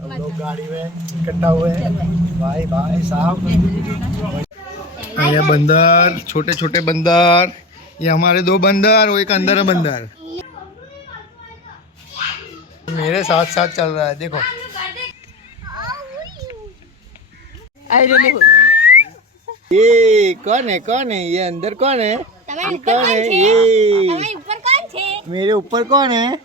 हम लोग गाड़ी में इकट्ठा हुए हैं। भाई भाई साहब, ये बंदर, छोटे छोटे बंदर, ये हमारे दो बंदर और एक अंदर है बंदर, मेरे साथ साथ चल रहा है। देखो ये कौन है, कौन है ये अंदर, कौन है, ये कौन है, ये मेरे ऊपर कौन है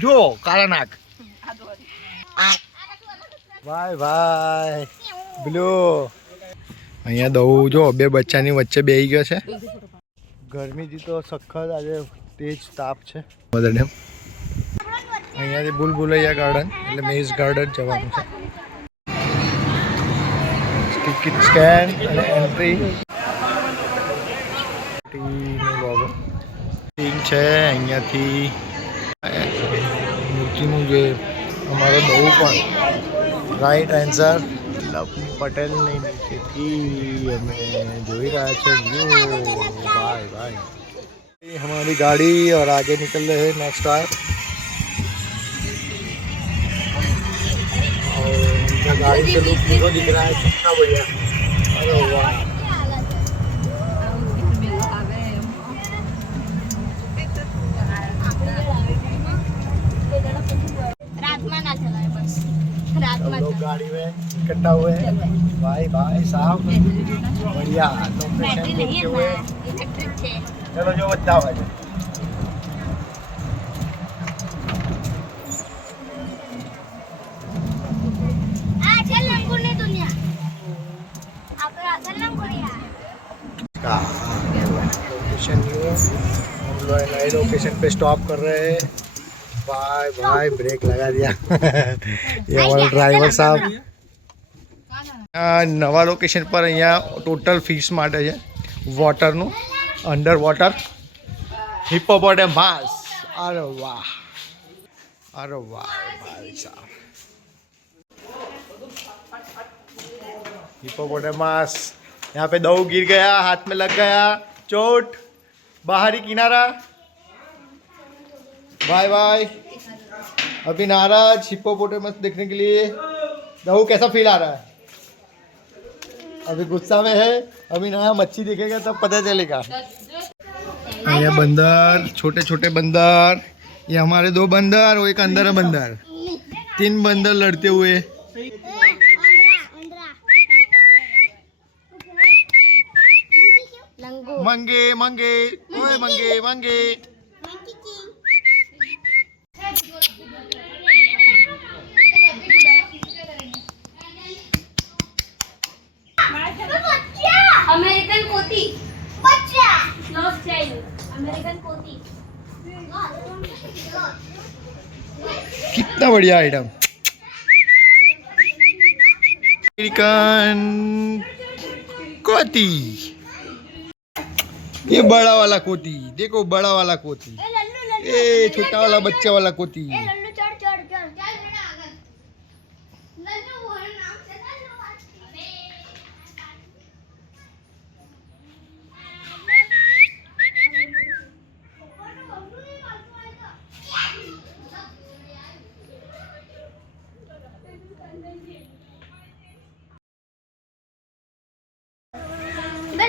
जो काला नाक। ભાઈ ભાઈ બ્લુ અહીંયા દઉં જો બે બચ્ચાની વચ્ચે બેહી ગયો છે। ગરમીથી તો સખત આજે તેજ તાપ છે। ડેમ અહીંયાથી ભૂલભુલૈયા ગાર્ડન એટલે મેઝ ગાર્ડન જવાનું છે। ટિકિટ સ્કેન અને એન્ટ્રી લોગો છે અહીંયાથી। મૂર્તિનું જે અમારો બહુ પણ राइट आंसर पटेल नहीं नीचे थी, हमें जो ही रहा है व्यू। बाय बाय, हमारी गाड़ी और आगे निकल रहे हैं नेक्स्ट टायर। और गाड़ी से लुक देखो दिख रहा है कितना बढ़िया। अरे वाह, हम लोग गाड़ी में इकट्ठा हुए हैं। भाई भाई साहब बढ़िया लोकेशन देखते हुए चलो जो बता भाई। लोकेशन न्यू, हम लोग नए लोकेशन पे स्टॉप कर रहे हैं। भाई भाई ब्रेक लगा दिया ये हमारा ड्राइवर साहब। नवा लोकेशन पर अँ टोटल फीस माटे है वॉटरનું अंडर वॉटर हिप्पोपोटेमस। अरे वाह, अरे वाह भाई साहब, हिप्पोपोटेमस। यहाँ पे दो गिर गया, हाथ में लग गया चोट, बाहरी किनारा। बाय बाय, अभी नाराज हिप्पोपोटेमस देखने के लिए। दहू कैसा फील आ रहा है? अभी गुस्सा में है, अभी नया मच्छी देखेगा तब पता चलेगा। ये बंदर, छोटे छोटे बंदर, ये हमारे दो बंदर और एक अंदर है बंदर, तीन बंदर लड़ते हुए। मंगे मंगे ओए मंगे मंगे। अमेरिकन कोती बच्चा लॉस्ट चाइल्ड अमेरिकन कोती। कितना बढ़िया आइटम, अमेरिकन कोती। ये बड़ा वाला कोती देखो, बड़ा वाला कोती, ये छोटा वाला बच्चा वाला कोती।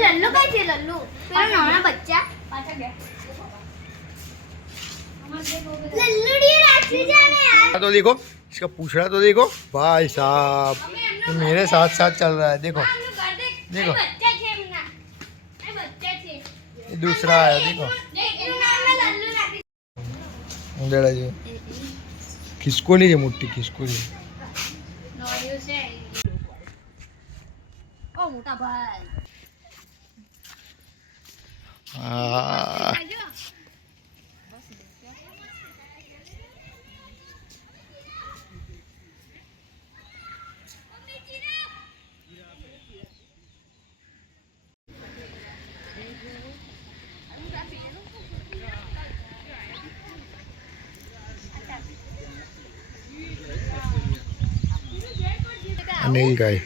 लल्लू कैसे लल्लू फिर नौना बच्चा पाछा गया लल्लू डी रात्रि जाने यार। तो देखो इसका पूछड़ा तो देखो भाई साहब, तो मेरे साथ साथ चल रहा है। देखो देखो ये दूसरा आया, देखो खिसकोली है मुट्ठी, खिसकोली। ओ मोटा भाई अनिल गाय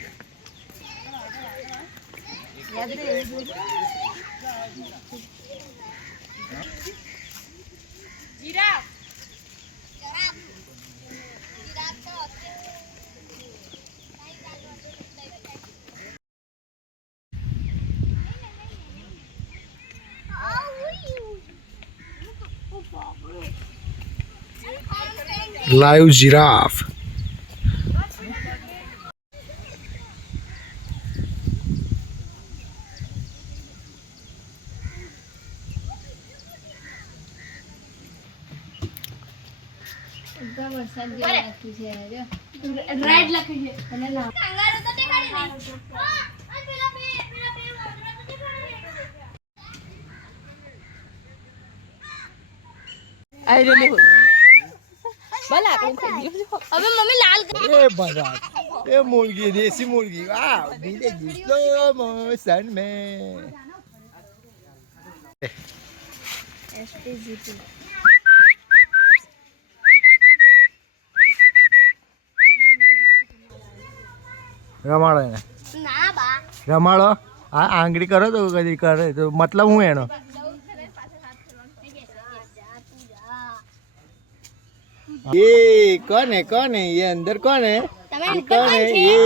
લાઈવ જીરાફ. રેડ લખ્યું છે અને નામ કાંગારૂ તો દેખાડી નહીં. હા અને પેલા બે વાંદરા તો દેખાડી નહીં. આઈ really હોય ભલા આપણું ખાઈ ગયું. હવે મમ્મી લાલ એ બધા એ મુર્ગી દેશી મુર્ગી વાહ ધીરે સ્લો મોશન में એસપીજીપી રમાડો એને ના બા રમાડો આ આંગળી કરો તો કદી કરે તો મતલબ હું એનો ये कौन है ये अंदर कौन है તમે ये ઉપર कौन है કોણ છે ये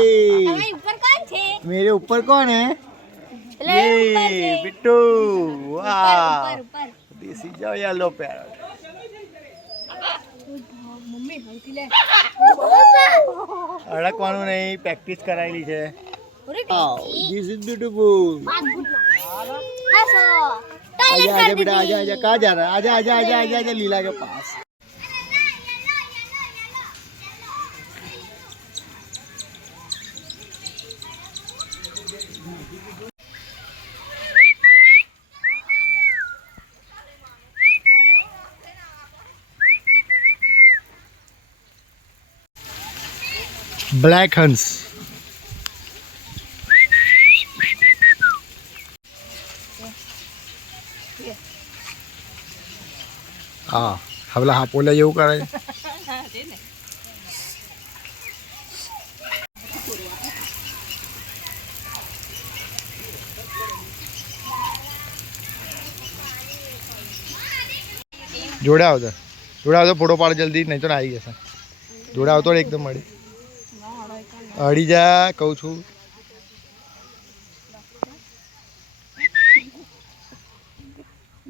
તમે ઉપર કોણ છે मेरे ऊपर कौन है એટલે ઉપર છે. ये बिट्टू वाह ઉપર ઉપર देसी जाओ येलो पैरट મમ્મી હલકી લે અડકવાનું નહીં પ્રેક્ટિસ કરાયેલી છે ઓરે ધીસ ઇઝ બ્યુટીફુલ બાત ગુડના હાસો आजा आजा बेटा आजा आजा कहाँ जा रहा है आजा आजा आजा आजा आजा लीला के पास ब्लैक हंस हाँ हवला हापोला જેવું કરે જોડે આવતો ફોટો પાડ જલ્દી નહીં તો ના આવી જશે જોડે આવતો એકદમ મળી અડી જા કહું છું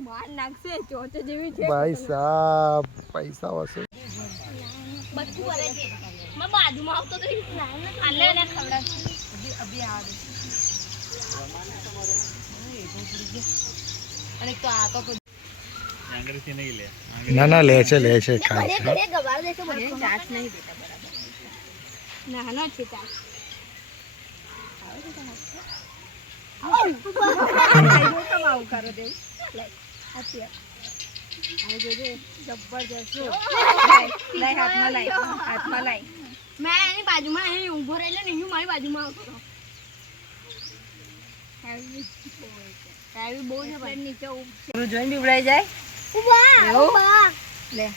માર નાખશે ચોચો જેવી છે. ભાઈ સાહેબ પૈસા વસૂલ બચ્ચું કરે છે મેં બાજુમાં આવતો તો આલે ને ખવડાવ અભી આ દે અને તો આ તો ના ના લે છે ખાય છે ઘરે ગવાર દેશે બધું ચાટ નહીં બેટા બરાબર નાનો છે ચાલ આવું કરો દે આ જોજે જબરજસ્ત લઈ હાથમાં લઈ મેં એની બાજુમાં અહીં ઊભો રહેલો ને હું મારી બાજુમાં આવતો હતો હેવી બહુ છે ભાઈ નીચે જોઈને બીવડાઈ જાય ઉભા લે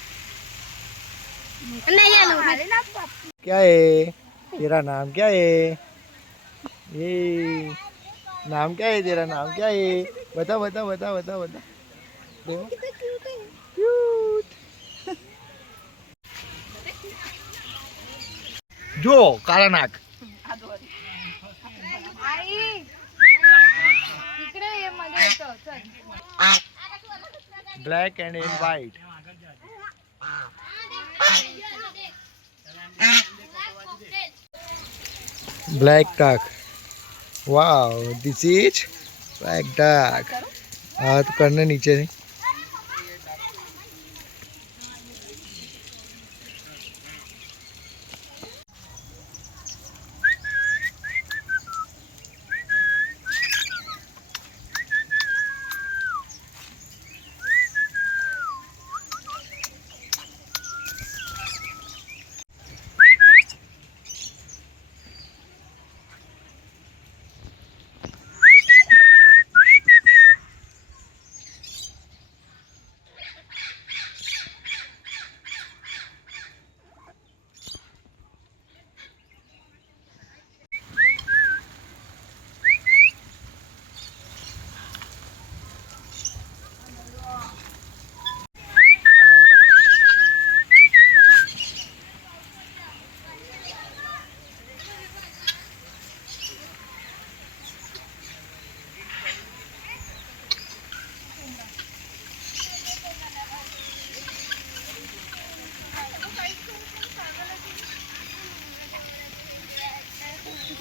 અને ये लो क्या है तेरा नाम क्या है ये नाम क्या है तेरा नाम क्या है बता बता बता बता बता देखो क्यूट जो काला नाक इकडे ये मध्ये येतो चल black and in white black duck wow this is black duck हाथ करने नीचे नहीं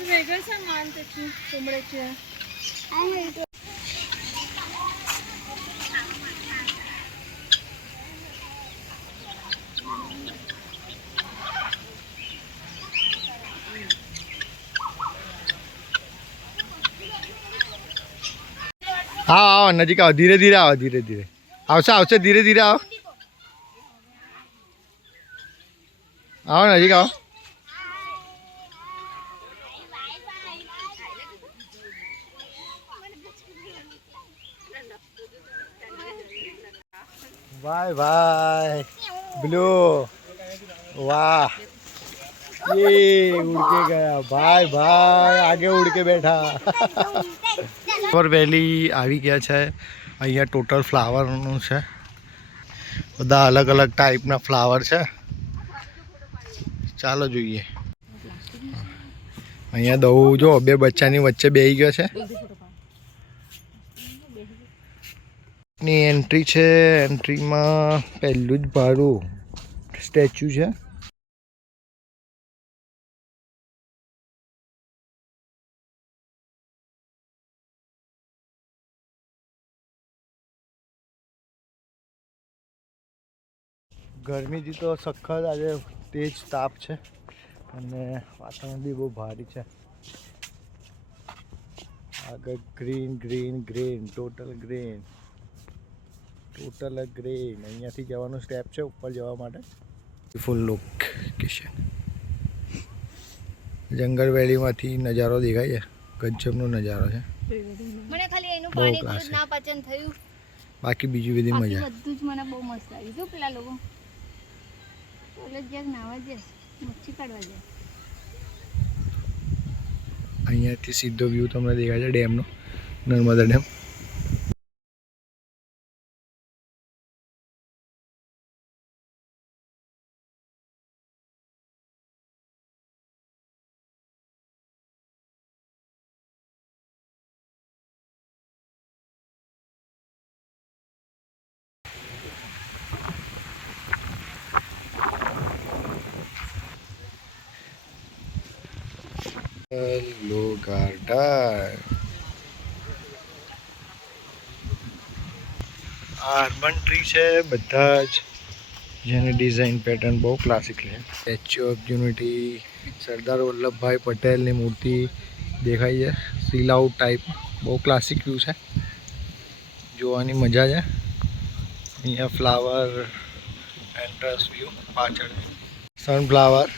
वेगळं मान त्याची कोंबड्याची આવો આવો નજીક આવો, ધીરે ધીરે આવો, ધીરે ધીરે આવશે આવશે, ધીરે ધીરે આવો, આવો નજીક આવો. भाई भाई ब्लू, वाह ये उड़ के गया भाई भाई, आगे उड़ के बैठा. ફ્લાવર વેલી આવી ગયા છે. અહીંયા ટોટલ ફ્લાવરનું છે, બધા અલગ અલગ ટાઈપના ફ્લાવર છે. ચાલો જોઈએ. અહીંયા દઉં જો બે બચ્ચાની વચ્ચે બેસી ગયો છે. ની એન્ટ્રી છે. એન્ટ્રીમાં પહેલું જ ભાડું સ્ટેચ્યુ છે. ગરમીથી તો સખત આજે તેજ તાપ છે અને વાતાવરણ બી બહુ ભારી છે. આગળ green green green, total green, total green. અહીંયાથી જવાનું સ્ટેપ છે ઉપર જવા માટે. ફૂલ લોકેશન, જંગલ વેલીમાંથી નજારો દેખાય છે. ગજબનો નજારો છે. મને ખાલી એનું પાણી પીવું ના પચન થયું, બાકી બીજી બધી મજા. બધું જ મને બહુ મસ્ત લાગ્યું. જો પેલા લોકો કોલેજ જ્યાં નાવા જાય, મચ્છી કાઢવા જાય. અહીંયાથી સીધો વ્યૂ તમને દેખાય છે ડેમનો, Narmada dam. Hello garden. Urban tree છે બધા જ, જેની ડિઝાઇન પેટર્ન બહુ ક્લાસિક છે. Statue of unity, Sardar Vallabhbhai પટેલની મૂર્તિ દેખાય છે. સીલ આઉટ ટાઈપ, બહુ ક્લાસિક વ્યૂ છે, જોવાની મજા છે. અહીંયા ફ્લાવર એન્ટ્રન્સ વ્યૂ પાછળ, સનફ્લાવર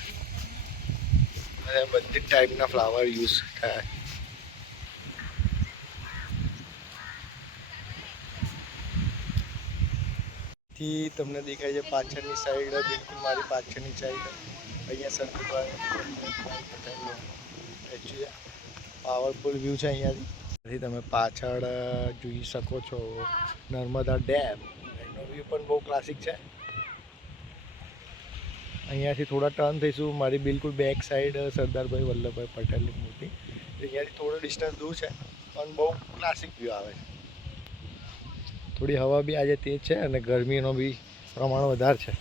અને બધી જ ટાઈપના ફ્લાવર યુઝ થાય. થી તમને દેખાય છે પાછળની સાઈડ, બિલકુલ મારી પાછળની સાઈડ અહીંયા સરદાર પટેલનું સ્ટેચ્યુ છે. પાવરફુલ વ્યૂ છે અહીંયાથી. તમે પાછળ જોઈ શકો છો નર્મદા ડેમ. એનો વ્યૂ પણ બહુ ક્લાસિક છે. અહીંયાથી થોડા ટર્ન થઈશું, મારી બિલકુલ બેક સાઈડ સરદારભાઈ વલ્લભભાઈ પટેલની મૂર્તિ. અહીંયાથી થોડું ડિસ્ટન્સ દૂર છે પણ બહુ ક્લાસિક વ્યૂ આવે છે. થોડી હવા બી આજે તેજ છે અને ગરમીનો બી પ્રમાણ વધારે છે.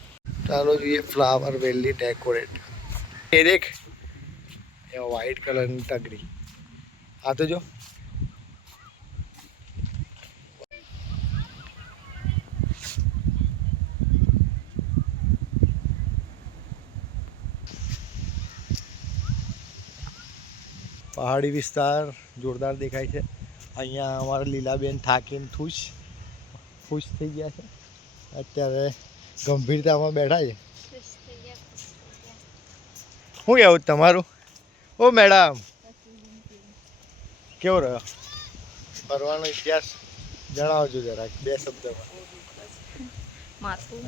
ચાલો જોઈએ ફ્લાવર વેલી ડેકોરેટ. એ દેખ, એ વ્હાઈટ કલરની તગરી. આ તો જો, પહાડી વિસ્તાર જોરદાર દેખાય છે. અહીંયા અમારા લીલાબેન થાકીને ખુશ થઈ ગયા છે. અત્યારે ગંભીરતામાં બેઠા છે. શું કહેવું તમારું? ઓ મેડમ, કેવો રહ્યો ફરવાનો ઇતિહાસ જણાવજો જરાક બે શબ્દમાં.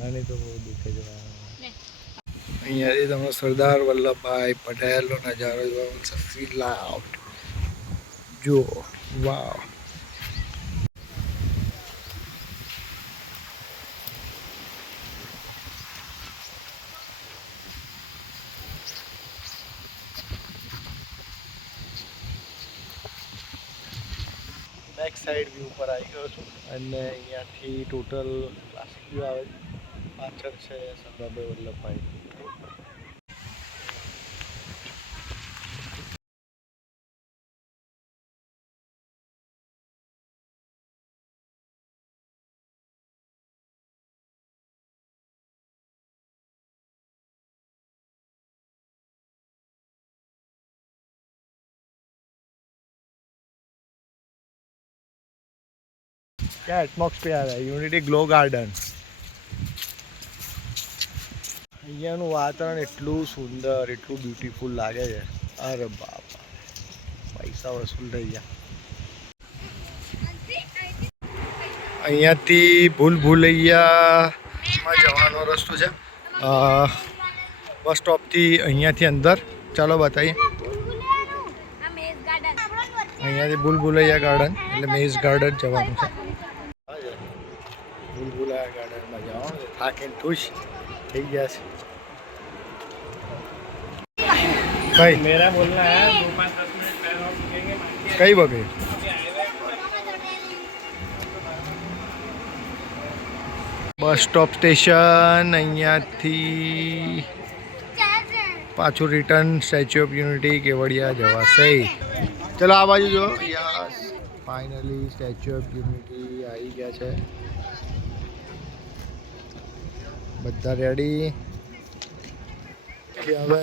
આની તો બહુ દુઃખ છે. અહીંયાથી તમે સરદાર વલ્લભભાઈ પટેલનો નજારો જોવા મળશે. ફીલ આઉટ જો, વાવ. બેક સાઈડ વ્યૂ પર આવી ગયો છું અને અહીંયાથી ટોટલ ક્લાસિક વ્યૂ આવે છે. પાછળ છે સરદારભાઈ વલ્લભભાઈ. क्या एटमोस्फियर है યુનિટી ગ્લો ગાર્ડન. અહીંયાનું વાતાવરણ એટલું સુંદર, એટલું બ્યુટીફુલ લાગે છે. અરે બાપા, પૈસા વસૂલ થઈ ગયા. અહીંયાથી ભૂલભુલૈયામાં જવાનો રસ્તો છે. બસ સ્ટોપથી અહીંયાથી અંદર ચાલો બતાવીએ. અહીંયાથી ભૂલભુલૈયા ગાર્ડન એટલે મેઝ ગાર્ડન જવાનું છે. ભૂલભુલૈયા ગાર્ડનમાં જવાનું છે. થાકીને ખુશ થઈ ગયા છે. કઈ मेरा बोलना है 2-5-10 मिनट पैर और रुकेंगे કઈ વગેરે બસ સ્ટોપ સ્ટેશન. અહીંયાથી પાછું return statue of unity Kevadia જવાશે. ચલો આ બાજુ જો. Yes, finally statue of unity આવી ગયા છે. બધા રેડી. હવે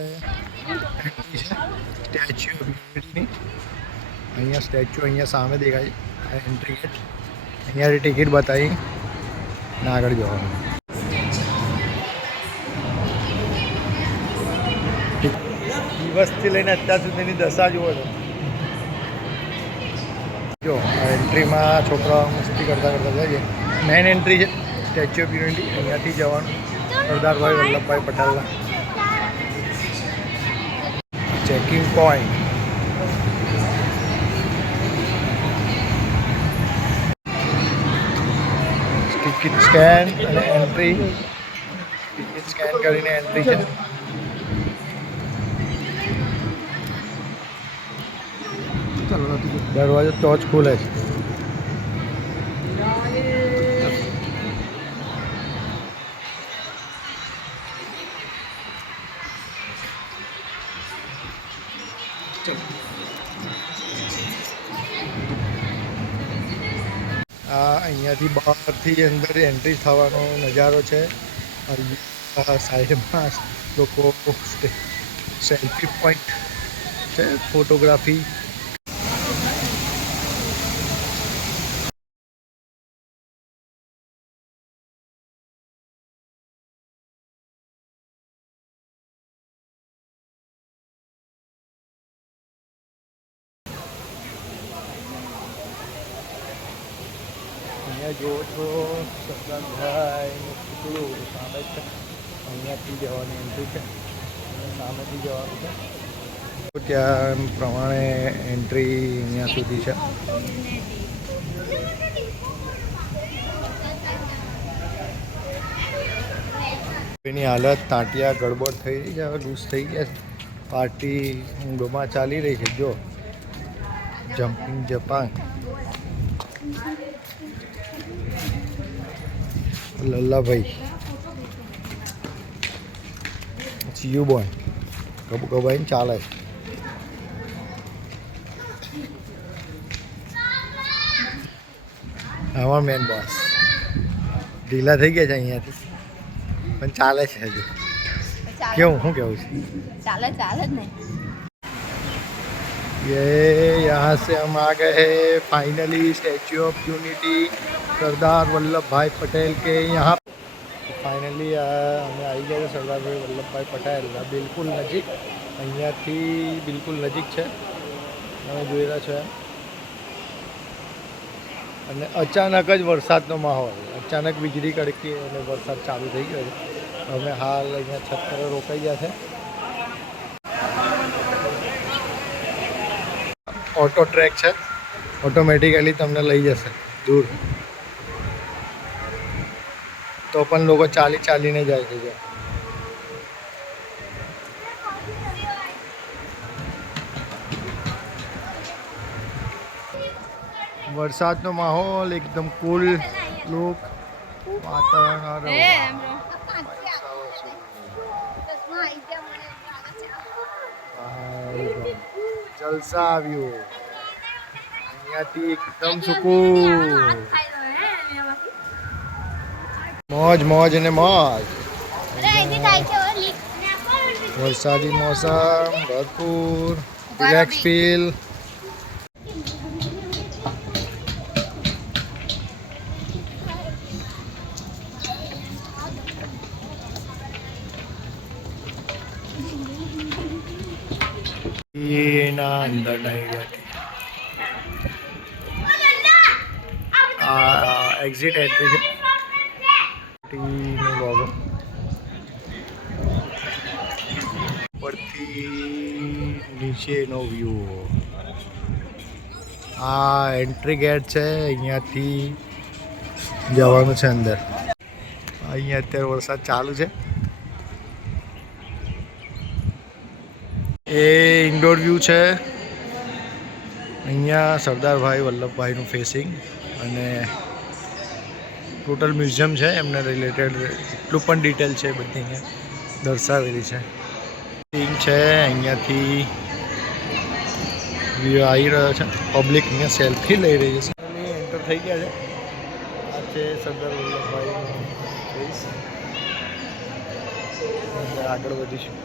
સ્ટેચ્યુ ઓફ યુનિટીની અહીંયા સ્ટેચ્યુ અહીંયા સામે દેખાય છે. આ એન્ટ્રી ગેટ. અહીંયાથી ટિકિટ બતાવી ને આગળ જવાનું. દિવસથી લઈને અત્યાર સુધીની દશા જુઓ છો. જો આ એન્ટ્રીમાં છોકરાઓ મસ્તી કરતાં જાય છે. મેઇન એન્ટ્રી છે સ્ટેચ્યુ ઓફ યુનિટી. અહીંયાથી જવાનું સરદારભાઈ વલ્લભભાઈ પટેલના ચેકિંગ પોઈન્ટ. ટિકિટ સ્કેન અને એન્ટ્રી. ટિકિટ સ્કેન કરીને એન્ટ્રી છે. દરવાજો તો જ ખુલે છે. આ અહીંયાથી બહારથી અંદર એન્ટ્રી થવાનો નજારો છે. સાઈડમાં લોકો સેલ્ફી પોઈન્ટ છે, ફોટોગ્રાફી. અહીંયા જુઓ છો સરદારભાઈનું પુતળું સામે છે. અહીંયાથી જવાની એન્ટ્રી છે. સામેથી જવાનું છે. ત્યાં પ્રમાણે એન્ટ્રી અહીંયા સુધી છે. એની હાલત તાંટિયા ગડબડ થઈ રહી છે. હવે લૂઝ થઈ ગયા છે. પાર્ટી ઊંઘમાં ચાલી રહી છે. જો જમ્પિંગ જપાંગ. લલ્લાભાઈ યુ બોન કબુ કબાઈને ચાલે. આવા મેન બોસ ઢીલા થઈ ગયા છે અહીંયાથી, પણ ચાલે છે હજુ. કેવું શું કેવું છે? ચાલે ચાલે જ ને. ये यहाँ से हम आ गए हैं finally statue of unity Sardar Vallabh भाई पटेल के यहाँ. फाइनली અમે આવી ગયા છે સરદારભાઈ વલ્લભભાઈ પટેલ બિલકુલ નજીક. અહીંયાથી બિલકુલ નજીક છે, તમે જોઈ રહ્યા છો. અને અચાનક જ વરસાદનો માહોલ. અચાનક વીજળી કડકી અને વરસાદ ચાલુ થઈ ગયો છે. અમે હાલ અહીંયા છત પર રોકાઈ ગયા છે. ઓટો ટ્રેક છે, ઓટોમેટિકલી તમને લઈ જશે દૂર. તો પણ લોકો ચાલીને જાય છે. વરસાદનો માહોલ, એકદમ કુલ લુક, વાતાવરણ. જલસા આવ્યું અહીંયાથી એકદમ સુકૂન. મોજ મોજ અને મોજ. વરસાદી મોસમ ભરપૂર. Relax feel. એના અંદર નહીં જતી. આ એક્ઝિટ એન્ટ્રી છે. ટીનો લોગો પરથી નીચેનો વ્યૂ. આ એન્ટ્રી ગેટ છે, અહીંયાથી જવાનું છે અંદર. અહીંયા અત્યારે વરસાદ ચાલુ છે. એ ઇન્ડોર વ્યૂ છે. અહીંયા સરદારભાઈ વલ્લભભાઈનું ફેસિંગ અને ટોટલ મ્યુઝિયમ છે એમને રિલેટેડ એટલું પણ ડિટેલ છે બધી અહીંયા દર્શાવેલી છે. છે અહીંયાથી વ્યૂ આવી રહ્યો છે. પબ્લિક અહીંયા સેલ્ફી લઈ રહી છે. એન્ટર થઈ ગયા છે. આ છે સરદાર વલ્લભભાઈનું ફેસ. આગળ વધીશું.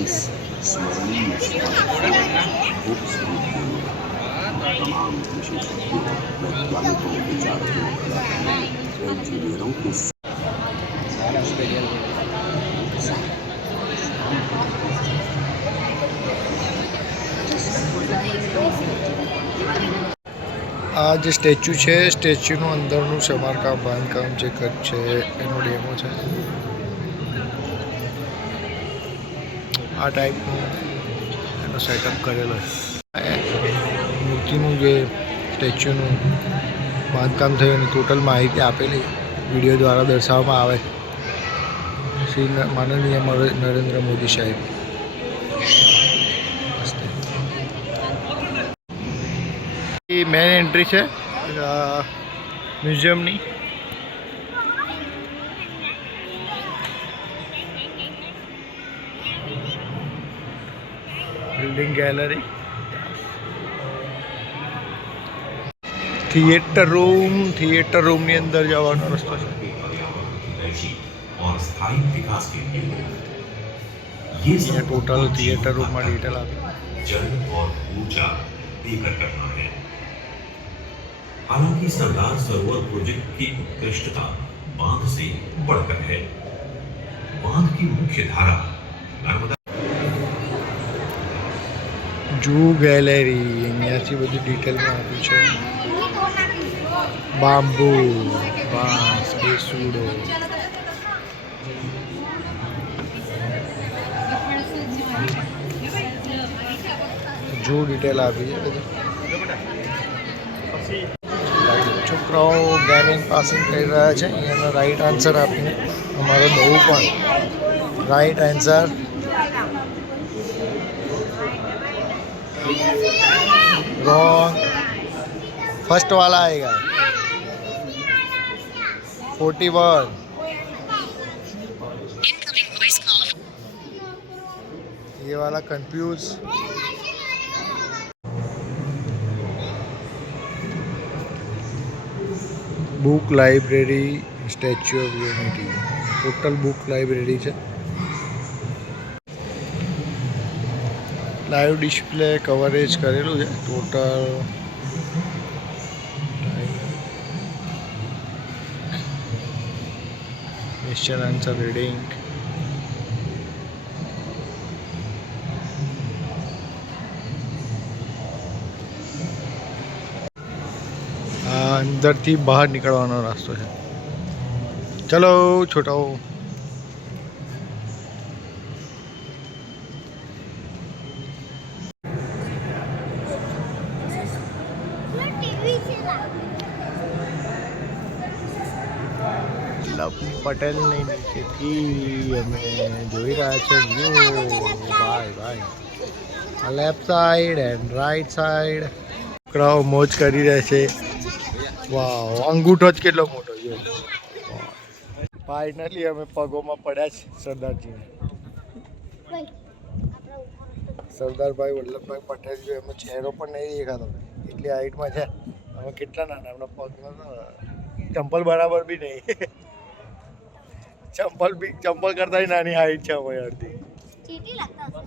इस स्मरणीय बुक्स तमाम विशेषज्ञों वैज्ञानिकों विचारकों इंजीनियरों के આ જે સ્ટેચ્યુ છે સ્ટેચ્યુનું અંદરનું સમારકામ બાંધકામ જે કચ્છ છે એનો ડેમો છે. આ ટાઈપનું એનો સેટઅપ કરેલો છે. મૂર્તિનું જે સ્ટેચ્યુનું બાંધકામ થયું એની ટોટલ માહિતી આપેલી વિડીયો દ્વારા દર્શાવવામાં આવે શ્રી માનનીય નરેન્દ્ર મોદી સાહેબ. એ મેન એન્ટ્રી છે મ્યુઝિયમની. બિલ્ડિંગ ગેલેરી, થિયેટર રૂમની અંદર જવાનો રસ્તો છે. और स्थायी विकास के लिए ये टोटल थिएटर रूम में डिटेल आप जल और ऊर्जा देकर करना है. हालांकि सरदार सरोवर प्रोजेक्ट की उत्कृष्टता बांध से बढ़कर है. बांध की मुख्य धारा नर्मदा जू गैलरी અહીંયાથી બધી ડિટેલમાં આપ્યું છે. બાંબુ, બાંસ, બેસુડો, જू ડિટેલ આપી છે બધી. છોકરાઓ ગેમિંગ પાસિંગ કરી રહ્યા છે. અહીંયાનો રાઈટ આન્સર આપીને અમારો બહુ પણ રાઈટ આન્સર रॉन्ग. फर्स्ट वाला आएगा 41. ये वाला confuse. Book library statue of unity. Total book library है. લાઈવ ડિસ્પ્લે કવરેજ કરેલું છે ટોટલ. Question answer reading. આ અંદરથી બહાર નીકળવાનો રસ્તો છે. ચલો છોટાઓ. પટેલની નીચેથી અમે જોઈ રહ્યા છે વ્યૂ. ભાઈ આ left side and right side છોકરાઓ મોજ કરી રહ્યા છે. વાવ, અંગૂઠો જ કેટલો મોટો છે. ફાઇનલી અમે પગોમાં પડ્યા છે સરદારજીને. સરદારભાઈ વલ્લભભાઈ પટેલ જો એમનો ચહેરો પણ નહીં દેખાતો એટલી હાઈટમાં છે. અમે કેટલા નાના એમના પગમાં ચંપલ બરાબર બી નહીં. ચંપલ કરતા નાની હાઈટ છે અમારી. ચીટી લાગતા હશે.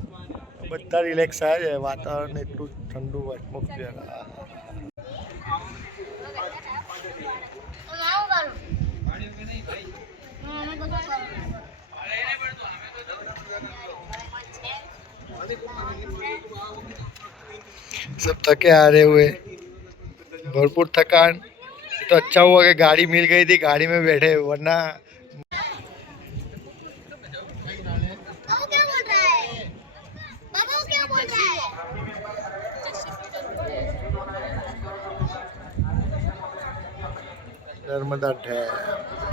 બધા રિલેક્સ થાય છે, વાતાવરણ એટલું ઠંડુ વચમુખ છે. તો ના ઉગાડો. અમે બધું કરો. सब थके आ रहे हुए, भरपूर थकान. तो अच्छा हुआ कि गाड़ी मिल गई थी, गाड़ी में बैठे, वरना बाबू क्या बोल रहा है? बाबू क्या बोल रहा है? नर्मदा डैम.